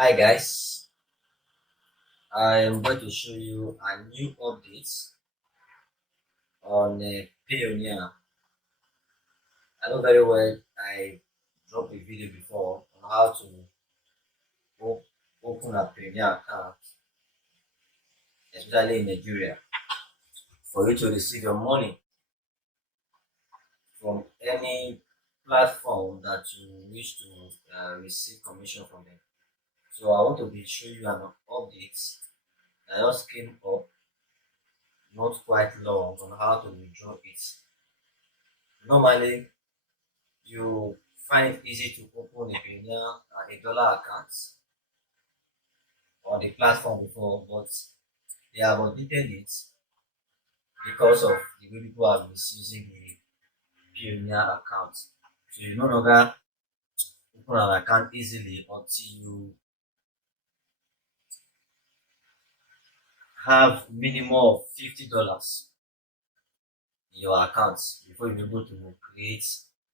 Hi guys, I am going to show you a new update on Payoneer. I know very well I dropped a video before on how to open a Payoneer account, especially in Nigeria, for you to receive your money from any platform that you wish to receive commission from them. So I want to be showing you an update that just came up not quite long on how to withdraw it. Normally, you find it easy to open a Payoneer $1 account on the platform before, but they have updated it because of the way people have misusing the Payoneer account. So you no longer open an account easily until you have minimum of $50 in your account before you're able to create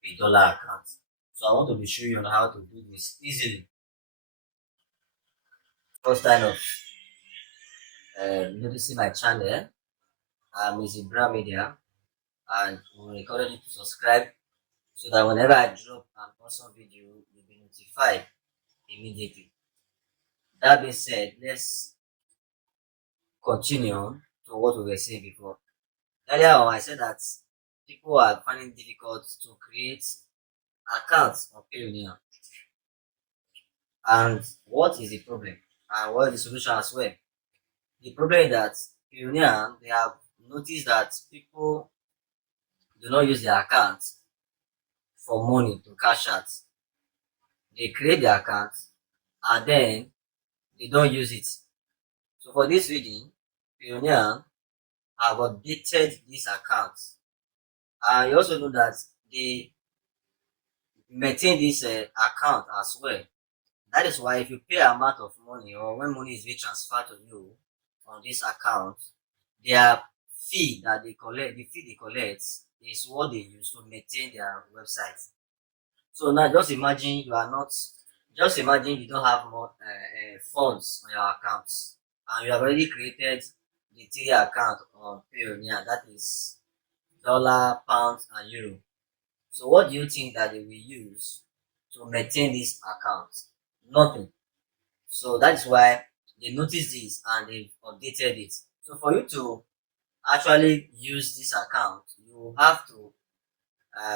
a dollar account. So I want to be showing you on how to do this easily. First time of noticing my channel, I'm using Brand Media, and we encourage you to subscribe so that whenever I drop an awesome video, you'll be notified immediately. That being said, let's continue to what we were saying before. Earlier on, I said that people are finding it difficult to create accounts on Payoneer. And what is the problem? And what is the solution as well? The problem is that Payoneer, they have noticed that people do not use their accounts for money to cash out. They create the account and then they don't use it. So for this reason, Payoneer have updated this account. And you also know that they maintain this account as well. That is why if you pay amount of money or when money is being transferred to you on this account, their fee that they collect, the fee they collect is what they use to maintain their website. So now just imagine you don't have more funds on your accounts and you have already created the three account on Payoneer, that is dollar, pounds, and euro. So what do you think that they will use to maintain this account? Nothing. So that's why they noticed this and they updated it. So for you to actually use this account,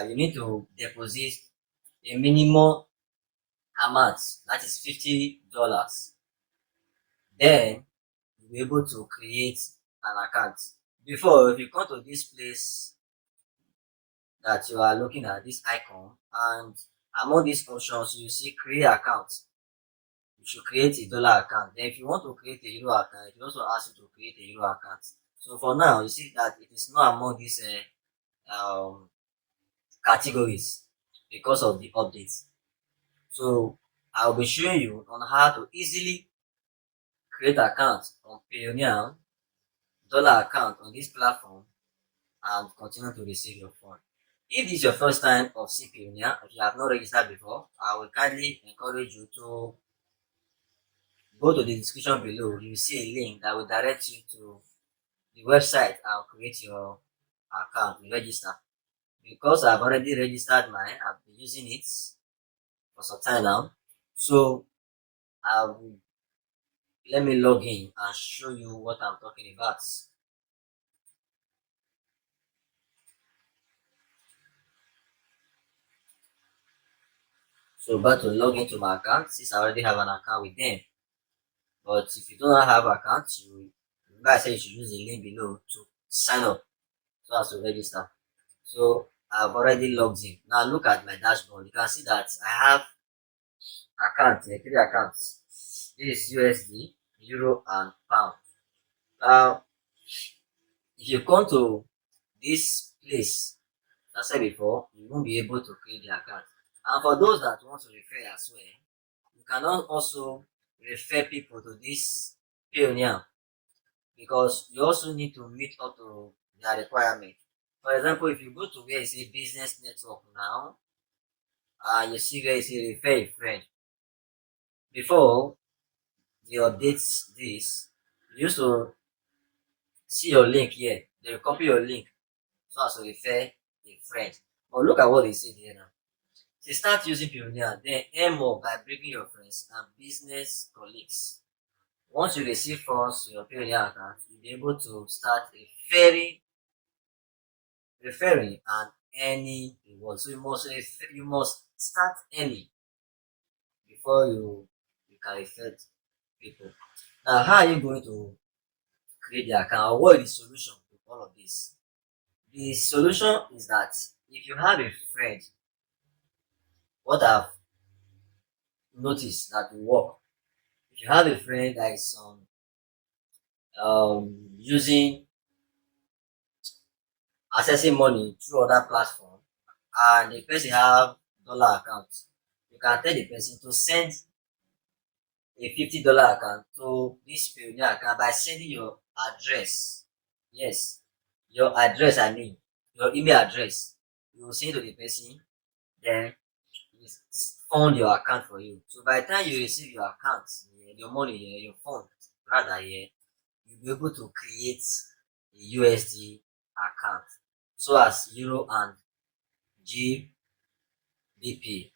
you need to deposit a minimum amount, that is $50. Then you'll be able to create an account. Before, if you come to this place that you are looking at, this icon, and among these options you see create account, you should create a dollar account. Then if you want to create a euro account, it also asks you to create a euro account. So for now, you see that it is not among these categories because of the updates. So I'll be showing you on how to easily create account on Payoneer, dollar account on this platform, and continue to receive your fund. If this is your first time of seeing Payoneer, if you have not registered before, I will kindly encourage you to go to the description below. You will see a link that will direct you to the website and create your account, register. Because I've already registered mine, I've been using it for some time now. So let me log in and show you what I'm talking about. So about to log into my account since I already have an account with them. But if you do not have account, remember I said you should use the link below to sign up so as to register. So I've already logged in. Now look at my dashboard. You can see that I have three accounts. This is USD, Euro, and Pound. Now, if you come to this place, as I said before, you won't be able to create the account. And for those that want to refer as well, you can also refer people to this Payoneer because you also need to meet up to their requirement. For example, if you go to where you say business network now, you see where you say refer a friend. Before, they update this. You used to see your link here. They will copy your link so as to refer a friend. But look at what they say here now. They start using Payoneer, then earn more by bringing your friends and business colleagues. Once you receive funds to your Payoneer account, you'll be able to start referring and earning reward. So you must start earning before you can refer people. Now, how are you going to create the account? Or what is the solution to all of this? The solution is that if you have a friend, what I've noticed that will work. If you have a friend that is using accessing money through other platform and the person have dollar account, you can tell the person to send a $50 account to this Payoneer account by sending your address. Yes, your address, I mean, your email address. You will send to the person, then he fund your account for you. So by the time you receive your account, your money, your fund, rather, you'll be able to create a USD account. So as Euro and GBP.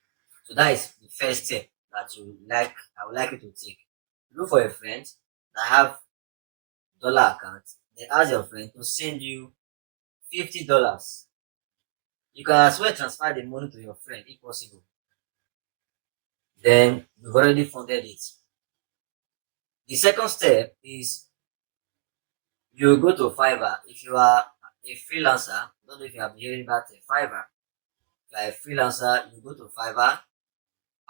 So that is the first step that I would like you to take. Look for a friend that have dollar account. Then ask your friend to send you $50. You can as well transfer the money to your friend if possible. Then you've already funded it. The second step is you go to Fiverr. If you are a freelancer, I don't know if you have been hearing about Fiverr. If you are a freelancer, you go to Fiverr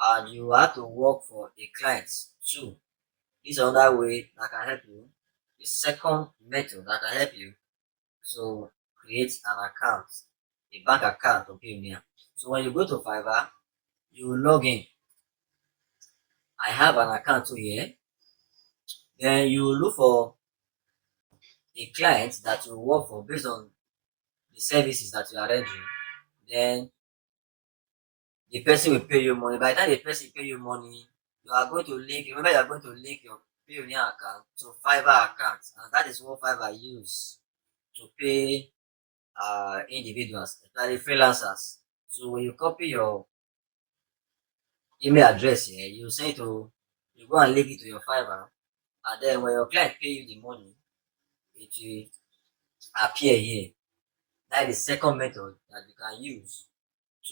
and you have to work for a client too. This is another way that can help you. The second method that can help you to create an account, a bank account on Payoneer. So when you go to Fiverr, you will log in. I have an account here. Then you will look for a client that you work for based on the services that you are rendering. Then the person will pay you money. By the time the person pay you money, you are going to link. Remember, you are going to link your Payoneer account to Fiverr account, and that is what Fiverr use to pay individuals, especially freelancers. So when you copy your email address here, you go and link it to your Fiverr, and then when your client pay you the money, it will appear here. That is the second method that you can use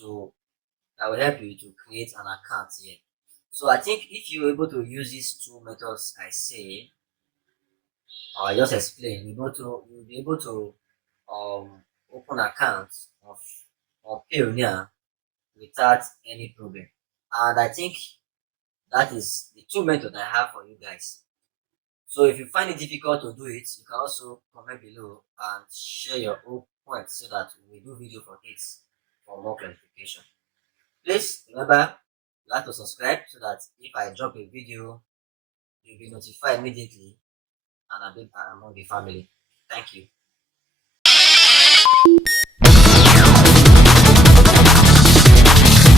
to that will help you to create an account here. So I think if you're able to use these two methods I say, or I just explain, you'll be able to open accounts of Payoneer without any problem. And I think that is the two methods I have for you guys. So if you find it difficult to do it, you can also comment below and share your own points so that we do video for this for more clarification. Please remember you have to subscribe so that if I drop a video, you'll be notified immediately and I'll be among the family. Thank you.